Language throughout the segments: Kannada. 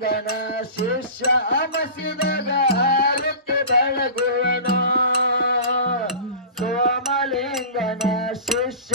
ಲಿಂಗನ ಶಿಷ್ಯ ಅಮಸಿದಾಗ ಆರತಿ ಬೆಳಗುವನು. ಸೋಮಲಿಂಗನ ಶಿಷ್ಯ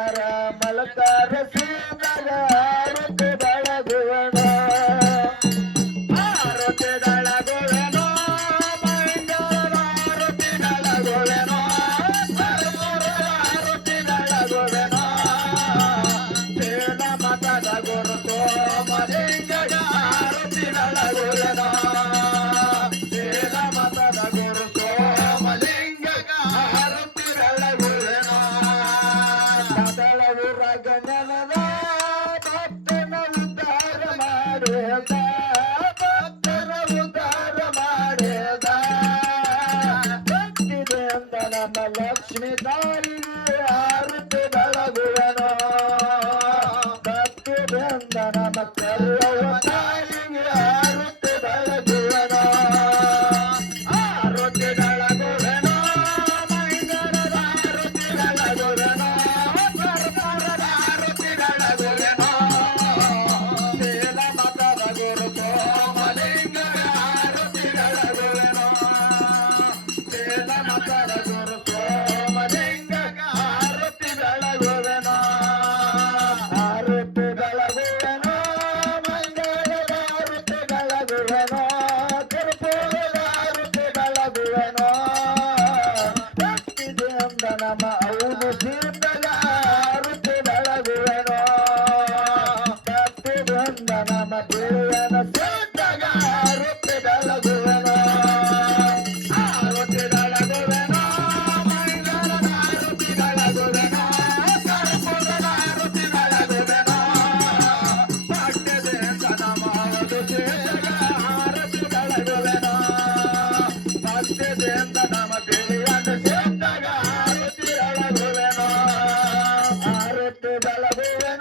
ರಗಣನದ ಭಕ್ತನ ಉದ್ಧಾರ ಮಾಡಿದ ಭಕ್ತರ ಉದ್ಧಾರ ಮಾಡಿದ. ನಮ್ಮ ಬೆಳಗುವನು. ಭಕ್ತಿದೇಂದ ನಮ್ಮ ನಮ ಹೌದು ಸಿದ್ಧಗಾರು ಬೆಳಗುವೆನೋ ತಪ್ಪಿ ಬಂದ ನಮ ತಿಳಿಯನ ಸಿದ್ಧಗಾರು ಬೆಳಗುವೆನೋ I'm a big te da la.